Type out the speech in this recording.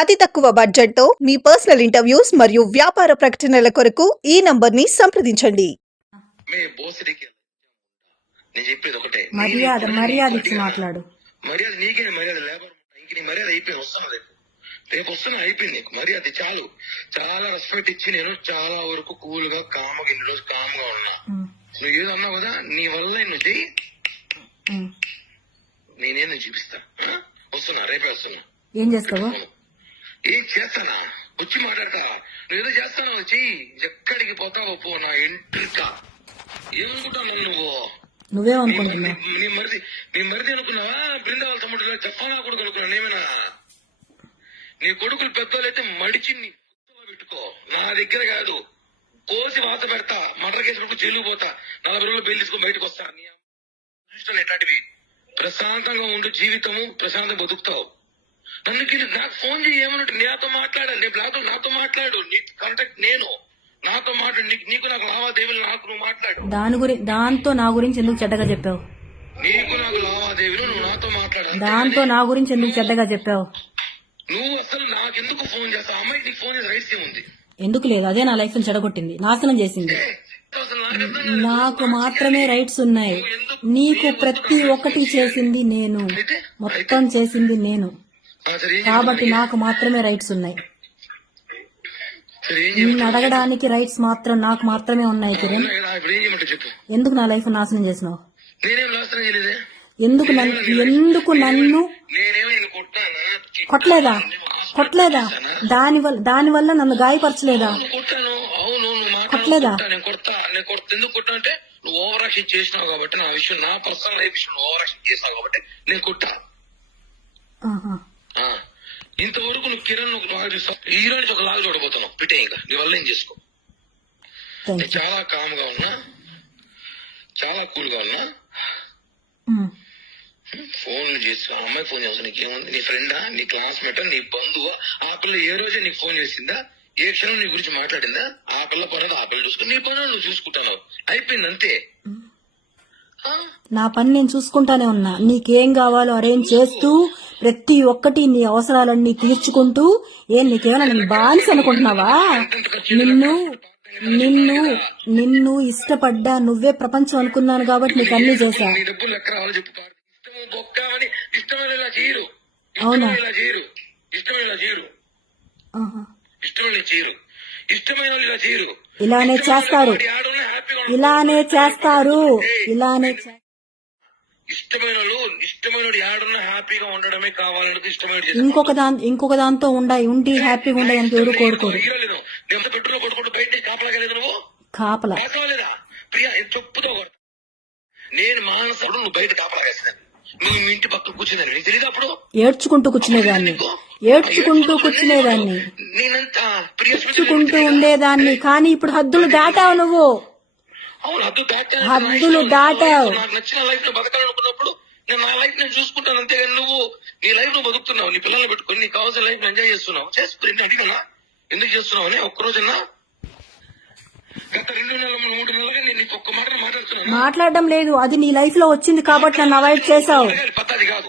అతి తక్కువ బడ్జెట్ తో మీ పర్సనల్ ఇంటర్వ్యూస్ మరియు వ్యాపార ప్రకటనల కొరకు ఈ నంబర్ ని సంప్రదించండి. మర్యాద ఇచ్చి మాట్లాడు. మర్యాద నీకే మర్యాద లేబర్ ఇంక నీ మర్యాద అయిపోయింది. వస్తాను రేపు వస్తున్నా అయిపోయింది నీకు మర్యాద చాలు. చాలా రెస్పెక్ట్ ఇచ్చి నేను చాలా వరకు కూల్ గా కామ్గా ఇన్ని రోజు కామ్గా ఉన్నా. నువ్వు ఏదో అన్నావు కదా, నీ వల్ల నువ్వు చెయ్యి, నేనేదో చూపిస్తా. వస్తున్నా రేపే వస్తున్నా. ఏం చేస్తావు? ఏం చేస్తానా వచ్చి మాట్లాడతా. నువ్వు ఏదో చేస్తాను చెయ్యి. ఎక్కడికి పోతావో పో, నా ఇంటికా. ఏమనుకుంటావు నువ్వేమనుకుంటున్నావు? నీ మరిది అనుకున్నావా? బృందావన తమ్ముడు చెప్పాలా కొడుకు అనుకున్నావు? నేమేనా నీ కొడుకులు పెద్దోళ్ళైతే మడిచి నీ పెట్టుకో. నా దగ్గర కాదు, కోసి వాత పెడతా. మర్డర్ కేసు పెట్టుకు జైలుకు పోతా. 40 రోజులు బెయిల్ తీసుకుని బయటకు వస్తా. నీ ఎట్లాంటివి ప్రశాంతంగా ఉండు, జీవితము ప్రశాంతంగా బతుకుతావు. నాకు ఫోన్ చేయి, ఏమన్నట్టు నాతో మాట్లాడాలి. రేపు నాతో మాట్లాడు. నీ కాంటాక్ట్ నేను, నాతో మాట్లాడు. నీకు నాకు లావాదేవీలు, నాకు నువ్వు మాట్లాడు. దాంతో నా గురించి ఎందుకు చెడ్డగా చెప్పావు? నీకు నాకు లావాదేవీలు, నువ్వు నాతో మాట్లాడు. దాంతో నా గురించి ఎందుకు చెడ్డగా చెప్పావు? నువ్వు అసలు నాకెందుకు ఫోన్ చేస్తావు? అమ్మాయికి నీకు ఫోన్ చేసే రైట్స్ ఏముంది? ఎందుకు లేదు? అదే నా లైఫ్ ని చెడగొట్టింది, నాశనం చేసింది. నాకు మాత్రమే రైట్స్ ఉన్నాయి. నీకు ప్రతి ఒక్కటి చేసింది నేను, మొత్తం చేసింది నేను. కాబట్టి నాకు మాత్రమే రైట్స్ ఉన్నాయి. నిన్ను అడగడానికి రైట్స్ మాత్రం నాకు మాత్రమే ఉన్నాయి. కిరణ్, ఎందుకు నా లైఫ్ నాశనం చేసినావు? ఎందుకు నన్ను కొట్టలేదా? దానివల్ల నన్ను గాయపరచలేదా? కొట్టలేదా? ఎందుకు కొట్టా అంటే నువ్వు ఓవర్ యాక్షన్ చేసినావు కాబట్టి, నా విషయం, నా పర్సనల్ లైఫ్ విషయం ఓవర్ యాక్షన్ చేసినావు కాబట్టి నేను కొట్టా. ఇంతవరకు నువ్వు కిరణ్ ఈ రోజు ఒక లాగా చూడబోతున్నావు. పిటే ఇంకా నీ వల్ల ఏం చేసుకో. నేను చాలా కామ్ గా ఉన్నా, చాలా కూల్ గా ఉన్నా. ఫోన్ చేసి అమ్మాయి ఫోన్ చేస్తా. నీకేముంది? నీ ఫ్రెండా, నీ క్లాస్మేటా, నీ బంధువా? ఆ పిల్ల ఏ రోజే నీకు ఫోన్ చేసిందా? ఏ క్షణం నీ గురించి మాట్లాడిందా? ఆ పిల్ల పని ఆ పిల్ల చూసుకుని నీ పని నువ్వు చూసుకుంటాను. అయిపోయింది అంతే. నా పని నేను చూసుకుంటానే ఉన్నా. నీకేం కావాలో అరేంజ్ చేస్తూ, ప్రతి ఒక్కటి నీ అవసరాలన్నీ తీర్చుకుంటూ. నీకేమైనా నేను బానిస అనుకుంటున్నావా? నిన్ను ఇష్టపడ్డా, నువ్వే ప్రపంచం అనుకున్నాను కాబట్టి నీకు అన్ని చేశా. అవునా? ఇలానే చేస్తారు. ఇంకొక దాంతో ఉండి హ్యాపీగా ఉండడానికి ఎవరు కోరుకోరు. కాపలా నేను మానసుడు, నువ్వు బయట కాపలా వేస్తాను. నువ్వు మీ ఇంటి పక్కన కూర్చుందని నీకు తెలియదు. అప్పుడు ఏడ్చుకుంటూ కూర్చునేదాన్ని, ఉండేదాన్ని. కానీ ఇప్పుడు హద్దులు దాటావు నువ్వు. అవును, హద్దులు దాటావు. నాకు నచ్చిన లైఫ్ లో బతకాలనుకున్నప్పుడు నేను నా లైఫ్ నేను చూసుకుంటాను. అంతేగాని నువ్వు నీ లైఫ్ లో బతుకుతున్నావు, నీ పిల్లల్ని పెట్టుకుని నీకు కావాల్సిన లైఫ్ ఎంజాయ్ చేస్తున్నావు. చేసుకుని అడిగినా ఎందుకు చేస్తున్నావు అని ఒక్కరోజున్నా గత 2 నెలలు 3 నెలలుగా నేను నీకు ఒక్క మాట మాట్లాడుతున్నాను. మాట్లాడడం లేదు, అది నీ లైఫ్ లో వచ్చింది కాబట్టి నన్ను అవాయిడ్ చేసావు. పద్ధతి కాదు.